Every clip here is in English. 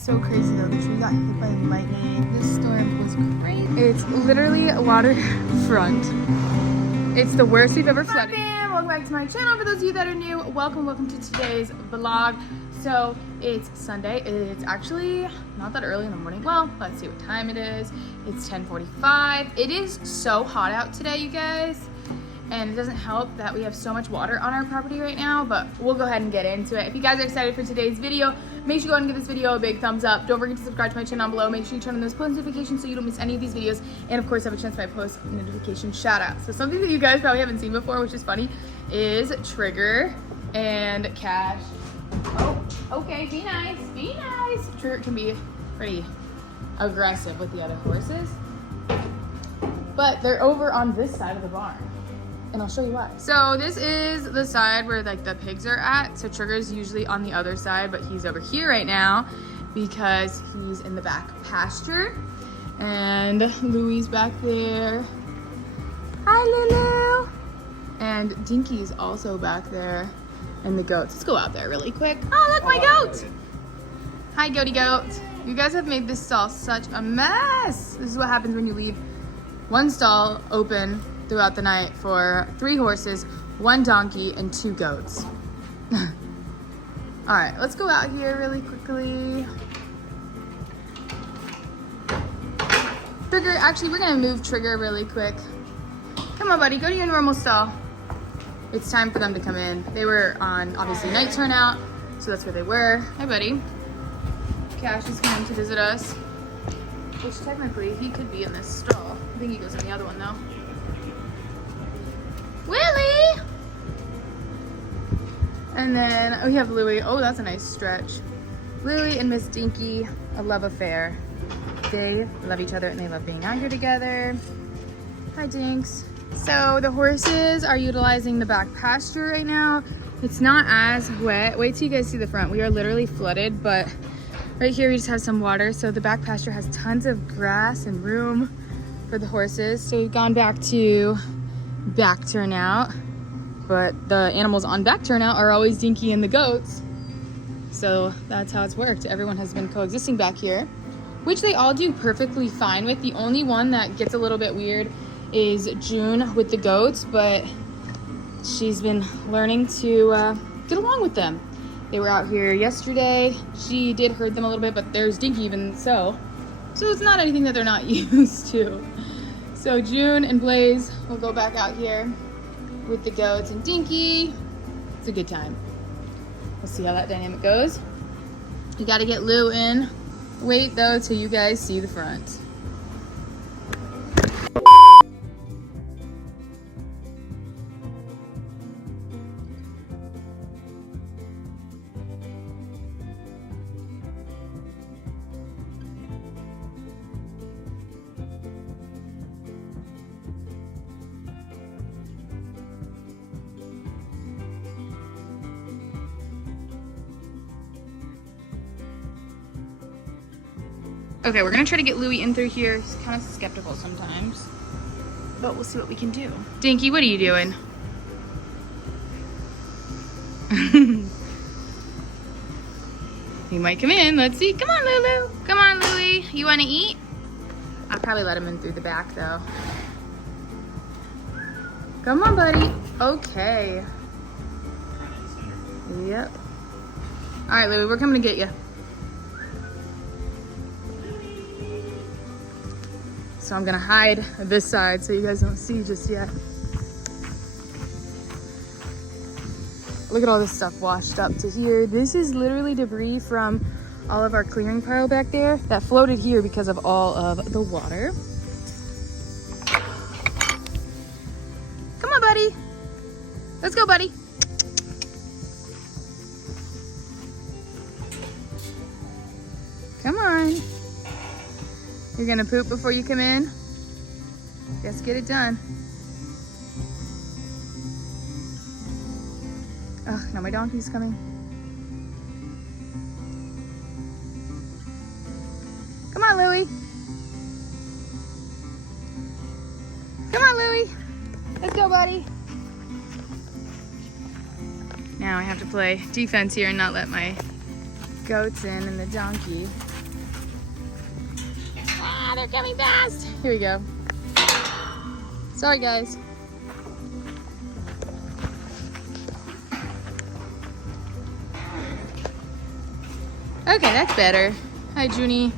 So crazy though, the tree got hit by lightning. This storm was crazy. It's literally a waterfront. It's the worst we've ever flooded. Welcome back to my channel. For those of you that are new, welcome to today's vlog. So it's Sunday. It's actually not that early in the morning. Well, let's see what time it is. It's 10:45. It is so hot out today, you guys. And it doesn't help that we have so much water on our property right now, but we'll go ahead and get into it. If you guys are excited for today's video, make sure you go ahead and give this video a big thumbs up. Don't forget to subscribe to my channel down below. Make sure you turn on those post notifications so you don't miss any of these videos. And of course, have a chance to my post notification shout out. So something that you guys probably haven't seen before, which is funny, is Trigger and Cash. Oh, okay, be nice, be nice. Trigger can be pretty aggressive with the other horses, but they're over on this side of the barn. And I'll show you why. So this is the side where like the pigs are at. So Trigger's usually on the other side, but he's over here right now because he's in the back pasture. And Louie's back there. Hi, Lulu. And Dinky's also back there. And the goats. Let's go out there really quick. Oh, look, my goat. Hi, goaty goat. You guys have made this stall such a mess. This is what happens when you leave one stall open throughout the night for 3 horses, 1 donkey, and 2 goats. All right, let's go out here really quickly. Trigger, actually, we're gonna move Trigger really quick. Come on, buddy, go to your normal stall. It's time for them to come in. They were on, obviously, night turnout, so that's where they were. Hi, buddy. Cash is coming to visit us, which technically he could be in this stall. I think he goes in the other one, though. Willie! And then, oh, we have Louie. Oh, that's a nice stretch. Louie and Miss Dinky, a love affair. They love each other and they love being out here together. Hi, Dinks. So the horses are utilizing the back pasture right now. It's not as wet. Wait till you guys see the front. We are literally flooded, but right here we just have some water. So the back pasture has tons of grass and room for the horses. So we've gone back to back turnout, but the animals on back turnout are always Dinky and the goats, so that's how it's worked. Everyone has been coexisting back here, which they all do perfectly fine with. The only one that gets a little bit weird is June with the goats, but she's been learning to get along with them. They were out here yesterday. She did hurt them a little bit, but there's Dinky even so it's not anything that they're not used to. So June and Blaze will go back out here with the goats and Dinky. It's a good time. We'll see how that dynamic goes. You gotta get Lou in. Wait though till you guys see the front. Okay, we're gonna try to get Louie in through here. He's kind of skeptical sometimes, but we'll see what we can do. Dinky, what are you doing? He might come in. Let's see. Come on, Lulu. Come on, Louie. You wanna eat? I'll probably let him in through the back though. Come on, buddy. Okay. Yep. All right, Louie, we're coming to get you. So I'm gonna hide this side so you guys don't see just yet. Look at all this stuff washed up to here. This is literally debris from all of our clearing pile back there that floated here because of all of the water. Come on, buddy. Let's go, buddy. Come on. You're gonna poop before you come in? Just get it done. Ugh, now my donkey's coming. Come on, Louie. Come on, Louie. Let's go, buddy. Now I have to play defense here and not let my goats in and the donkey. Ah, they're coming fast. Here we go. Sorry, guys. Okay, that's better. Hi, Junie.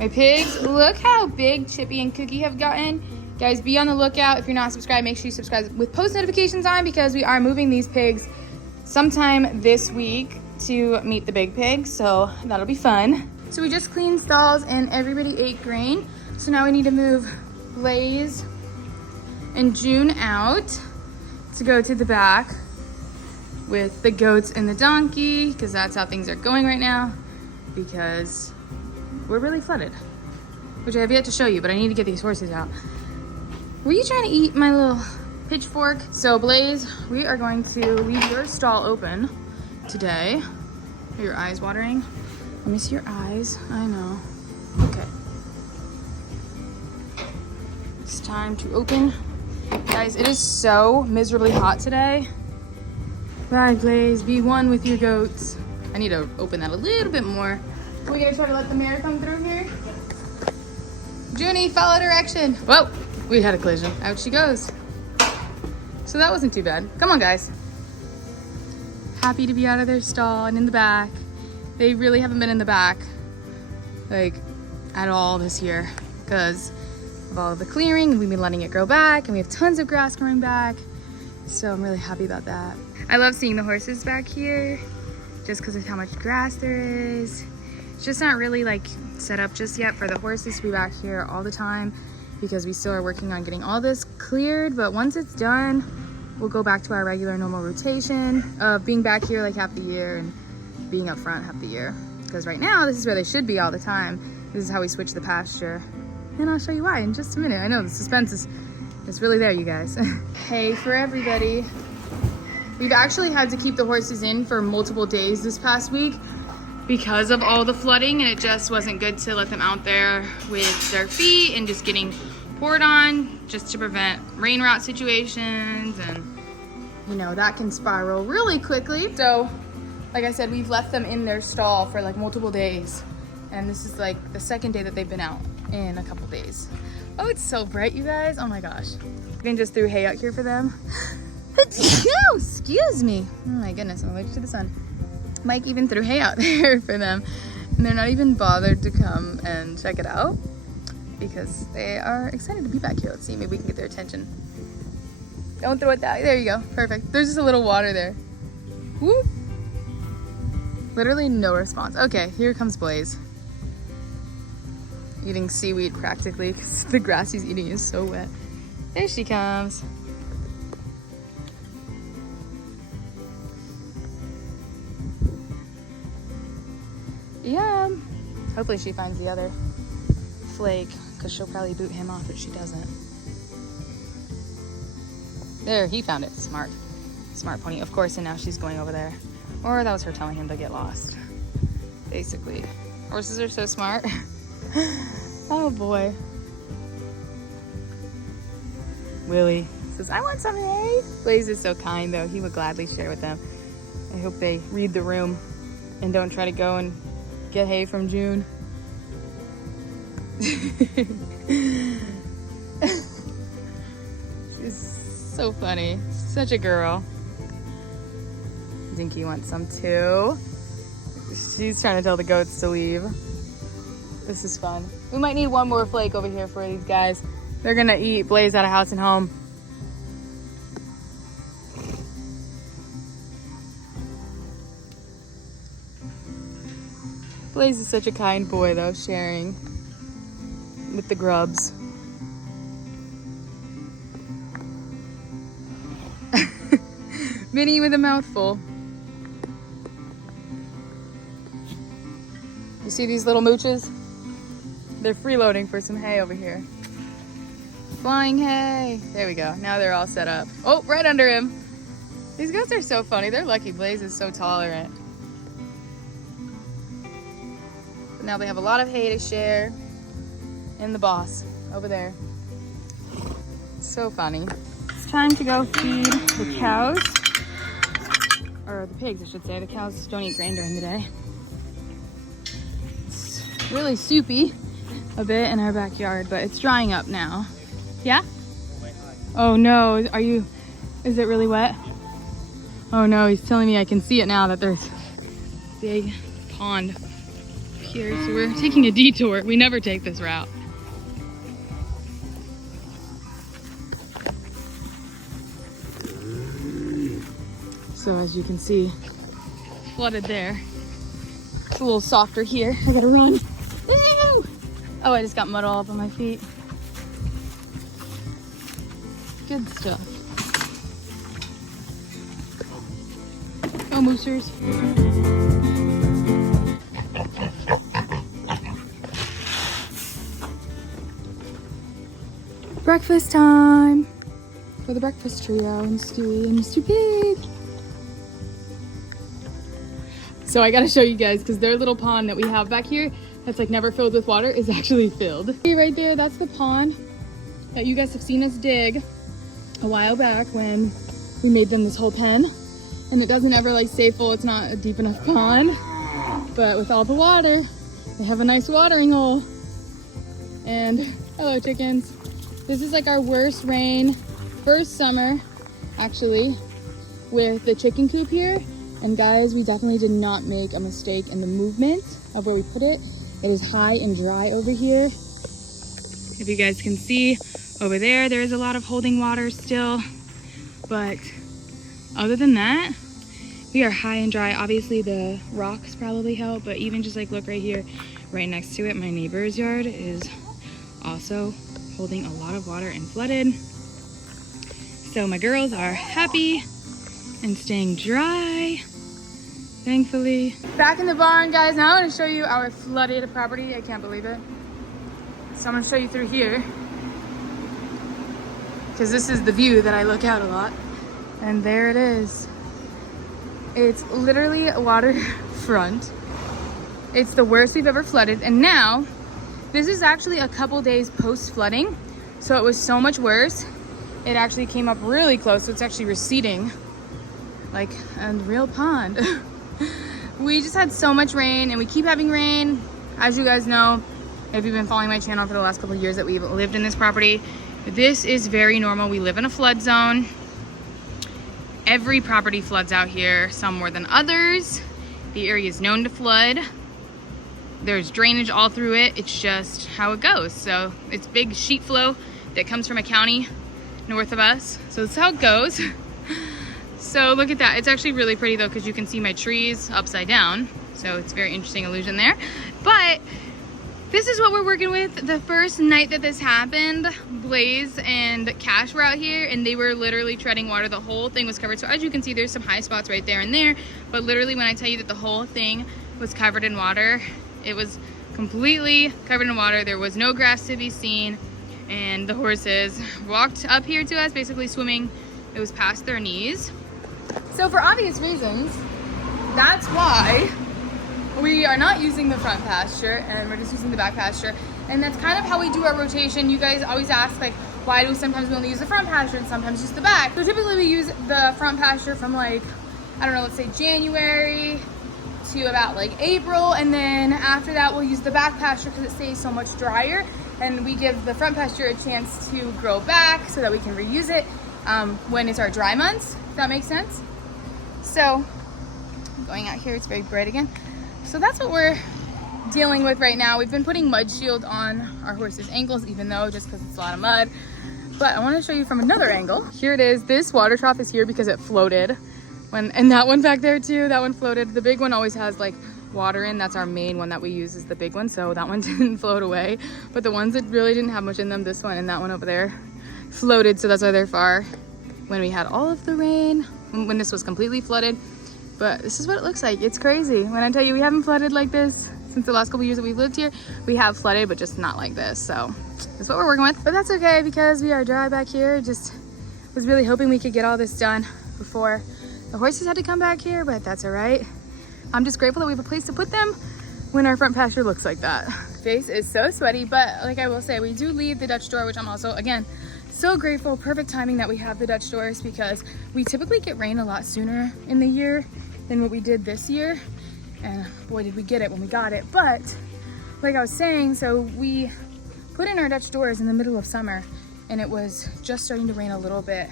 My pigs, look how big Chippy and Cookie have gotten. Guys, be on the lookout. If you're not subscribed, make sure you subscribe with post notifications on, because we are moving these pigs sometime this week to meet the big pigs, so that'll be fun. So we just cleaned stalls and everybody ate grain. So now we need to move Blaze and June out to go to the back with the goats and the donkey, because that's how things are going right now, because we're really flooded, which I have yet to show you, but I need to get these horses out. Were you trying to eat my little pitchfork? So Blaze, we are going to leave your stall open today. Are your eyes watering? Let me see your eyes. I know. Okay. It's time to open. Guys, it is so miserably hot today. Bye, Blaze. Be one with your goats. I need to open that a little bit more. Are we gonna try to let the mare come through here? Junie, follow direction. Whoa, we had a collision. Out she goes. So that wasn't too bad. Come on, guys. Happy to be out of their stall and in the back. They really haven't been in the back, like, at all this year, because of all of the clearing. We've been letting it grow back, and we have tons of grass growing back. So I'm really happy about that. I love seeing the horses back here, just because of how much grass there is. It's just not really like set up just yet for the horses to be back here all the time, because we still are working on getting all this cleared. But once it's done, we'll go back to our regular normal rotation of being back here like half the year and being up front half the year. Because right now, this is where they should be all the time. This is how we switch the pasture. And I'll show you why in just a minute. I know the suspense is really there, you guys. Hey, for everybody. We've actually had to keep the horses in for multiple days this past week because of all the flooding, and it just wasn't good to let them out there with their feet and just getting poured on, just to prevent rain rot situations, and you know, that can spiral really quickly. So like I said, we've left them in their stall for like multiple days, and this is like the second day that they've been out in a couple days. Oh, it's so bright, you guys. Oh my gosh. I just threw hay out here for them. Oh, excuse me. Oh my goodness, I'm allergic to the sun. Mike even threw hay out there for them, and they're not even bothered to come and check it out because they are excited to be back here. Let's see, maybe we can get their attention. Don't throw it that way. There you go. Perfect. There's just a little water there. Whoop. Literally no response. Okay, here comes Blaze. Eating seaweed practically because the grass he's eating is so wet. There she comes. Yum. Hopefully she finds the other flake, because she'll probably boot him off if she doesn't. There, he found it. Smart. Smart pony. Of course, and now she's going over there. Or that was her telling him to get lost. Basically. Horses are so smart. Oh boy. Willie says, I want some hay. Blaze is so kind though. He would gladly share with them. I hope they read the room and don't try to go and get hay from June. She's so funny. Such a girl. Dinky wants some too. She's trying to tell the goats to leave. This is fun. We might need one more flake over here for these guys. They're gonna eat Blaze out of house and home. Blaze is such a kind boy though, sharing with the grubs. Minnie with a mouthful. You see these little mooches? They're freeloading for some hay over here. Flying hay. There we go. Now they're all set up. Oh, right under him. These goats are so funny. They're lucky Blaze is so tolerant. But now they have a lot of hay to share. And the boss over there. So funny. It's time to go feed the cows. Or the pigs, I should say. The cows don't eat grain during the day. really soupy a bit in our backyard, but it's drying up now. Yeah? Oh no, is it really wet? Oh no, he's telling me I can see it now that there's a big pond here. So we're taking a detour. We never take this route. So as you can see, flooded there. It's a little softer here. I gotta run. Woo! Oh, I just got mud all up on my feet. Good stuff. Go moosers. Breakfast time for the breakfast trio and Stewie and Mr. Pig. So I gotta show you guys, because their little pond that we have back here that's like never filled with water is actually filled. See right there, that's the pond that you guys have seen us dig a while back when we made them this whole pen. And it doesn't ever like stay full, it's not a deep enough pond. But with all the water, they have a nice watering hole. And hello chickens. This is like our worst rain, first summer actually, with the chicken coop here. And guys, we definitely did not make a mistake in the movement of where we put it. It is high and dry over here. If you guys can see over there, there is a lot of holding water still. But other than that, we are high and dry. Obviously the rocks probably help, but even just like look right here, right next to it, my neighbor's yard is also holding a lot of water and flooded. So my girls are happy and staying dry, thankfully. Back in the barn, guys. Now I want to show you our flooded property. I can't believe it. So I'm going to show you through here, because this is the view that I look out a lot. And there it is. It's literally a waterfront. It's the worst we've ever flooded. And now, this is actually a couple days post-flooding. So it was so much worse. It actually came up really close, so it's actually receding like a real pond. We just had so much rain, and we keep having rain. As you guys know, if you've been following my channel for the last couple of years that we've lived in this property, this is very normal. We live in a flood zone. Every property floods out here, some more than others. The area is known to flood. There's drainage all through it. It's just how it goes. So it's big sheet flow that comes from a county north of us. So that's how it goes. So look at that. It's actually really pretty though, because you can see my trees upside down. So it's a very interesting illusion there. But this is what we're working with. The first night that this happened, Blaze and Cash were out here, and they were literally treading water. The whole thing was covered. So as you can see, there's some high spots right there and there. But literally when I tell you that the whole thing was covered in water, it was completely covered in water. There was no grass to be seen. And the horses walked up here to us, basically swimming. It was past their knees. So for obvious reasons, that's why we are not using the front pasture and we're just using the back pasture. And that's kind of how we do our rotation. You guys always ask like, why do sometimes we only use the front pasture and sometimes just the back? So typically we use the front pasture from like, I don't know, let's say January to about like April. And then after that, we'll use the back pasture because it stays so much drier. And we give the front pasture a chance to grow back so that we can reuse it when it's our dry months, if that makes sense. So going out here, it's very bright again. So that's what we're dealing with right now. We've been putting mud shield on our horses' ankles, even though just because it's a lot of mud. But I want to show you from another angle. Here it is. This water trough is here because it floated. And that one back there too, that one floated. The big one always has like water in. That's our main one that we use, is the big one. So that one didn't float away. But the ones that really didn't have much in them, this one and that one over there, floated. So that's why they're far when we had all of the rain, when this was completely flooded. But this is what it looks like. It's crazy. When I tell you we haven't flooded like this since the last couple years that we've lived here, we have flooded, but just not like this. So that's what we're working with. But that's okay because we are dry back here. Just was really hoping we could get all this done before the horses had to come back here, but that's all right. I'm just grateful that we have a place to put them when our front pasture looks like that. Face is so sweaty, but like I will say, we do leave the Dutch door, which I'm also, again, so grateful. Perfect timing that we have the Dutch doors because we typically get rain a lot sooner in the year than what we did this year. And boy, did we get it when we got it. But like I was saying, so we put in our Dutch doors in the middle of summer and it was just starting to rain a little bit.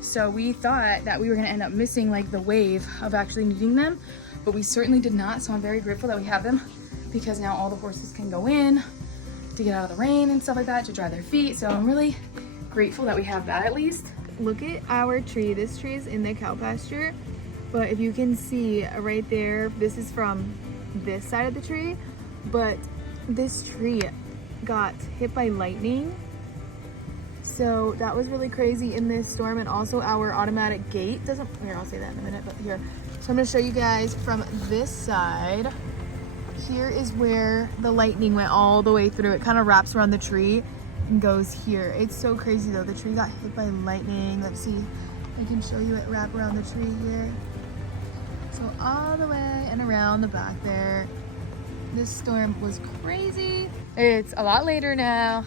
So we thought that we were gonna end up missing like the wave of actually needing them, but we certainly did not. So I'm very grateful that we have them because now all the horses can go in to get out of the rain and stuff like that, to dry their feet. So I'm really grateful that we have that at least. Look at our tree. This tree is in the cow pasture, but if you can see right there, this is from this side of the tree, but this tree got hit by lightning. So that was really crazy in this storm. And also our automatic gate doesn't, here, I'll say that in a minute, but here. So I'm gonna show you guys from this side. Here is where the lightning went all the way through. It kind of wraps around the tree and goes here. It's so crazy though. The tree got hit by lightning. Let's see, I can show you it wrap around the tree here. So all the way and around the back there. This storm was crazy. It's a lot later now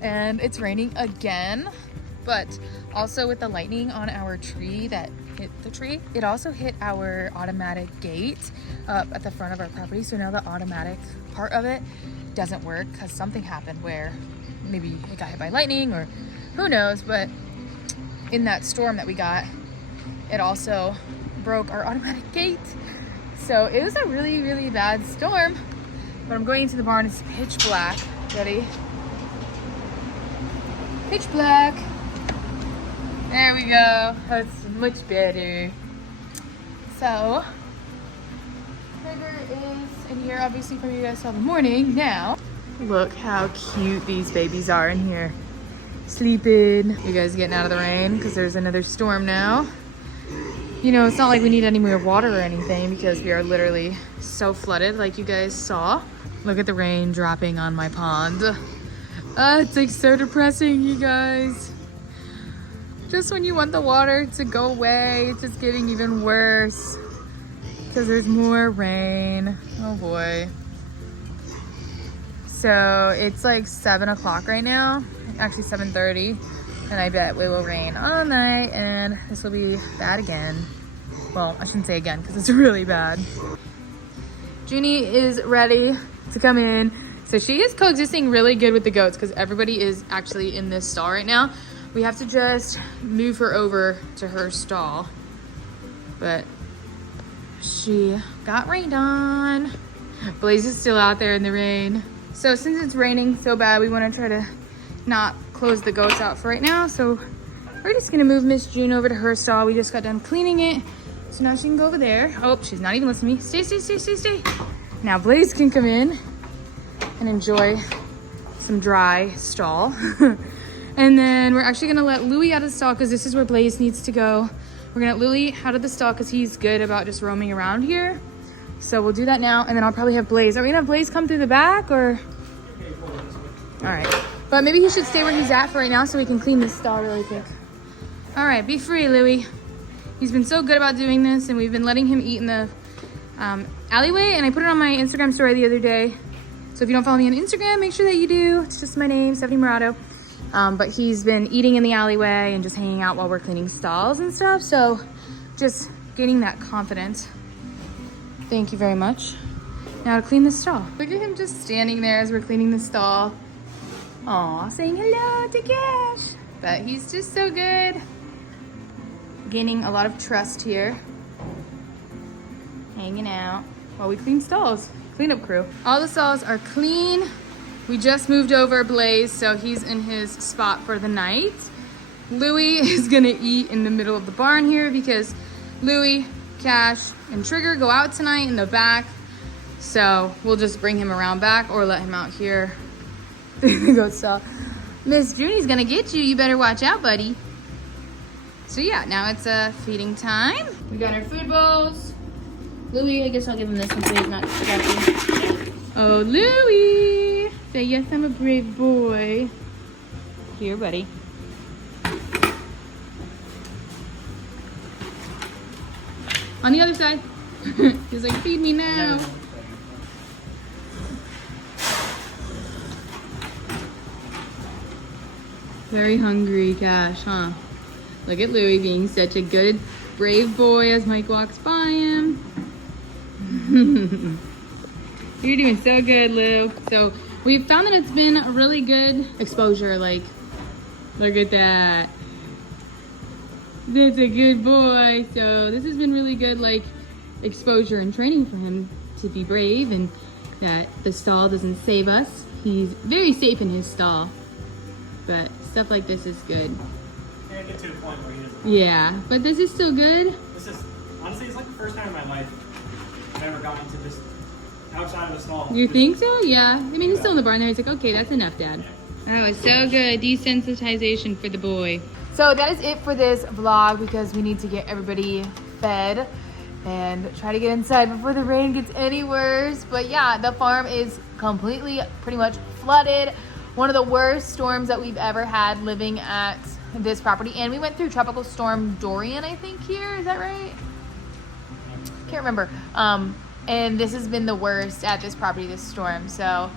and it's raining again, but also with the lightning on our tree that hit the tree, it also hit our automatic gate up at the front of our property. So now the automatic part of it doesn't work because something happened where maybe it got hit by lightning or who knows, but in that storm that we got, it also broke our automatic gate. So it was a really, really bad storm. But I'm going into the barn. It's pitch black. Ready? Pitch black. There we go. That's much better. So Trigger is in here, obviously, for you guys saw the morning. Now look how cute these babies are in here, sleeping. You guys getting out of the rain because there's another storm now. You know, it's not like we need any more water or anything because we are literally so flooded, like you guys saw. Look at the rain dropping on my pond. It's like so depressing, you guys. Just when you want the water to go away, it's just getting even worse because there's more rain. Oh boy. So it's like 7 o'clock right now, actually 7:30, and I bet it will rain all night and this will be bad again. Well, I shouldn't say again because it's really bad. Junie is ready to come in. So she is coexisting really good with the goats because everybody is actually in this stall right now. We have to just move her over to her stall, but she got rained on. Blaze is still out there in the rain. So since it's raining so bad, we want to try to not close the goats out for right now. So we're just gonna move Miss June over to her stall. We just got done cleaning it. So now she can go over there. Oh, she's not even listening to me. Stay, stay, stay, stay, stay. Now Blaze can come in and enjoy some dry stall. And then we're actually gonna let Louie out of the stall because this is where Blaze needs to go. We're gonna let Louie out of the stall because he's good about just roaming around here. So we'll do that now, and then I'll probably have Blaze. Are we gonna have Blaze come through the back or? All right, but maybe he should stay where he's at for right now so we can clean this stall really quick. All right, be free, Louie. He's been so good about doing this, and we've been letting him eat in the alleyway, and I put it on my Instagram story the other day. So if you don't follow me on Instagram, make sure that you do. It's just my name, Stephanie Murato. But he's been eating in the alleyway and just hanging out while we're cleaning stalls and stuff. So just gaining that confidence. Thank you very much. Now to clean the stall. Look at him just standing there as we're cleaning the stall. Aw, saying hello to Cash. But he's just so good. Gaining a lot of trust here. Hanging out while we clean stalls. Cleanup crew. All the stalls are clean. We just moved over Blaze, so he's in his spot for the night. Louie is gonna eat in the middle of the barn here because Louie, Cash, and Trigger go out tonight in the back. So we'll just bring him around back or let him out here. The goat stall. Miss Junie's gonna get you. You better watch out, buddy. So yeah, now it's feeding time. We got our food bowls. Louie, I guess I'll give him this one so he's not distracted. Oh, Louie! Say yes, I'm a brave boy. Here, buddy. On the other side. He's like, feed me now. Very hungry, Cash, huh? Look at Louie being such a good, brave boy as Mike walks by him. You're doing so good, Lou. So we've found that it's been a really good exposure. Like, look at that. That's a good boy. So this has been really good, like, exposure and training for him to be brave, and that the stall doesn't save us. He's very safe in his stall, but stuff like this is good. Yeah, get to a point where he doesn't. Yeah, but this is still good. This is, honestly, it's like the first time in my life I've ever gotten to just outside of the stall. You think so? Yeah. I mean, he's still in the barn there. He's like, okay, that's enough, Dad. That was so good. Desensitization for the boy. So that is it for this vlog, because we need to get everybody fed and try to get inside before the rain gets any worse. But yeah, the farm is completely pretty much flooded. One of the worst storms that we've ever had living at this property. And we went through Tropical Storm Dorian, I think, here. Is that right? Can't remember. And this has been the worst at this property, this storm. So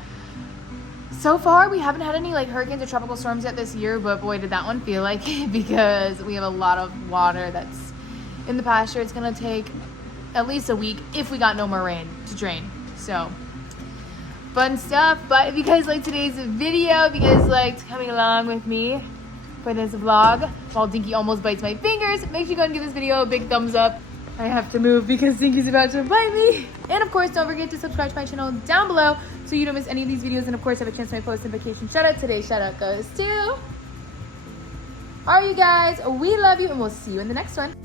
far, we haven't had any like hurricanes or tropical storms yet this year, but boy, did that one feel like it, because we have a lot of water that's in the pasture. It's gonna take at least a week if we got no more rain to drain. So fun stuff. But if you guys liked today's video, if you guys liked coming along with me for this vlog while Dinky almost bites my fingers, make sure you go and give this video a big thumbs up. I have to move because Dinky's about to bite me. And of course, don't forget to subscribe to my channel down below so you don't miss any of these videos, and of course have a chance to my post notification shout out. Today's shout out goes to all you guys. We love you, and we'll see you in the next one.